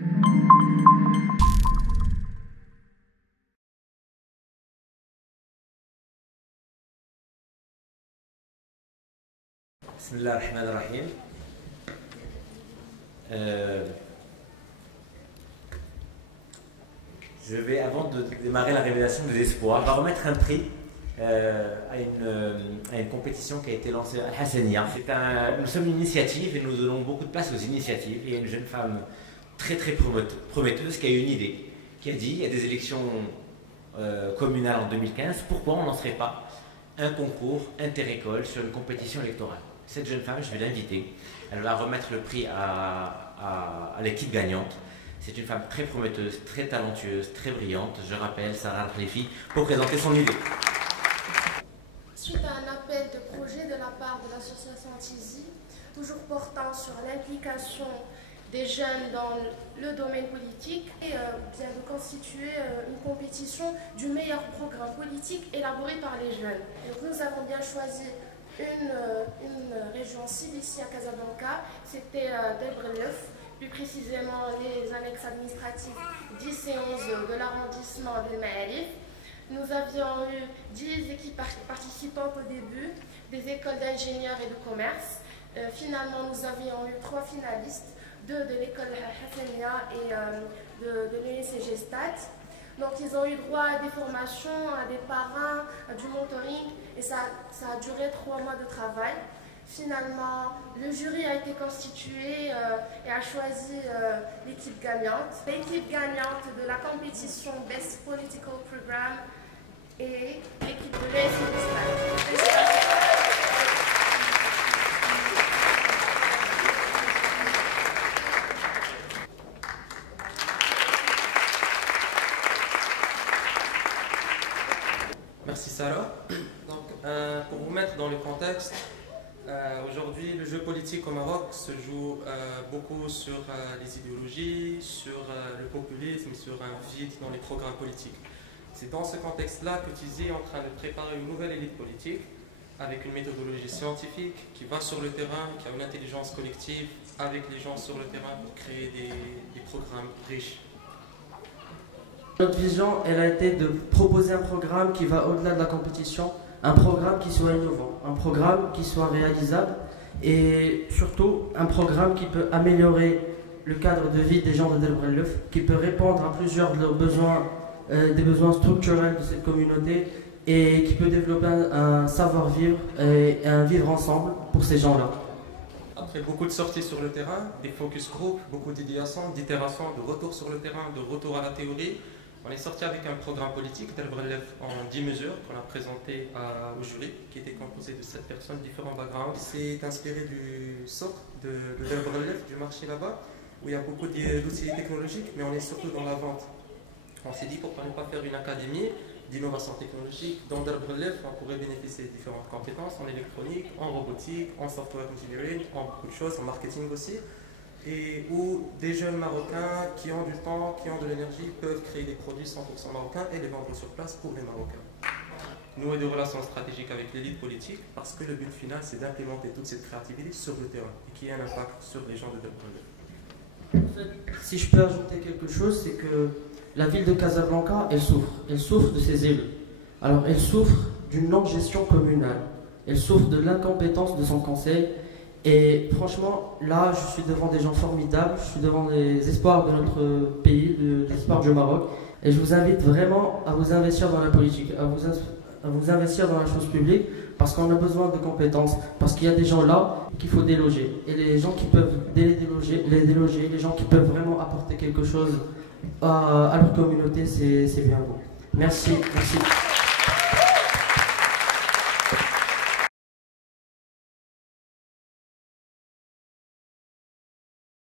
Bismillah ar-Rahman ar-Rahim. Je vais, avant de démarrer la révélation des espoirs, je vais remettre un prix à une compétition qui a été lancée à Hassania. Nous sommes une initiative et nous donnons beaucoup de place aux initiatives. Il y a une jeune femme très prometteuse qui a eu une idée, qui a dit il y a des élections communales en 2015, pourquoi on ne lancerait pas un concours inter-école sur une compétition électorale. Cette jeune femme, je vais l'inviter. Elle va remettre le prix à l'équipe gagnante. C'est une femme très prometteuse, très talentueuse, très brillante. Je rappelle Sarah Al-Khalifi pour présenter son idée. Suite à un appel de projet de la part de l'association Tizi, toujours portant sur l'implication des jeunes dans le domaine politique, et vient de constituer une compétition du meilleur programme politique élaboré par les jeunes. Donc nous avons bien choisi une région cible ici à Casablanca, c'était Delbrelef, plus précisément les annexes administratives 10 et 11 de l'arrondissement de Ma'arif. Nous avions eu 10 équipes participantes au début, des écoles d'ingénieurs et de commerce. Finalement, nous avions eu 3 finalistes, 2 de l'école Hassania et de l'UNCG Stat. Donc ils ont eu droit à des formations, à des parrains, à du mentoring, et ça a duré 3 mois de travail. Finalement, le jury a été constitué et a choisi l'équipe gagnante. L'équipe gagnante de la compétition Best Political Program est l'équipe de l'UNCG Stat. Merci Sarah. Donc, pour vous mettre dans le contexte, aujourd'hui le jeu politique au Maroc se joue beaucoup sur les idéologies, sur le populisme, sur un vide dans les programmes politiques. C'est dans ce contexte-là que Tizi est en train de préparer une nouvelle élite politique avec une méthodologie scientifique qui va sur le terrain, qui a une intelligence collective avec les gens sur le terrain pour créer des programmes riches. Notre vision, elle a été de proposer un programme qui va au-delà de la compétition, un programme qui soit innovant, un programme qui soit réalisable et surtout un programme qui peut améliorer le cadre de vie des gens de Delbrelef, qui peut répondre à plusieurs de leurs besoins, des besoins structurels de cette communauté et qui peut développer un savoir-vivre et un vivre ensemble pour ces gens-là. Après beaucoup de sorties sur le terrain, des focus group, beaucoup d'idéations, d'itérations, de retour sur le terrain, de retour à la théorie, on est sorti avec un programme politique Delbrelef en 10 mesures qu'on a présenté au jury, qui était composé de 7 personnes, différents backgrounds. C'est inspiré du socle de Delbrelef, du marché là-bas, où il y a beaucoup d'outils technologiques, mais on est surtout dans la vente. On s'est dit pourquoi ne pas faire une académie d'innovation technologique. Dans Delbrelef, on pourrait bénéficier de différentes compétences en électronique, en robotique, en software engineering, en beaucoup de choses, en marketing aussi. Et où des jeunes Marocains qui ont du temps, qui ont de l'énergie, peuvent créer des produits 100% marocains et les vendre sur place pour les Marocains. Nouer des relations stratégiques avec l'élite politique parce que le but final, c'est d'implémenter toute cette créativité sur le terrain et qui ait un impact sur les gens de Delbrelef. En fait, si je peux ajouter quelque chose, c'est que la ville de Casablanca, elle souffre de ses élus. Alors, elle souffre d'une non-gestion communale, elle souffre de l'incompétence de son conseil. Et franchement, là, je suis devant des gens formidables, je suis devant les espoirs de notre pays, les espoirs du Maroc. Et je vous invite vraiment à vous investir dans la politique, à vous investir dans la chose publique, parce qu'on a besoin de compétences, parce qu'il y a des gens là qu'il faut déloger. Et les gens qui peuvent les déloger, les gens qui peuvent vraiment apporter quelque chose à leur communauté, c'est bien bon. Merci.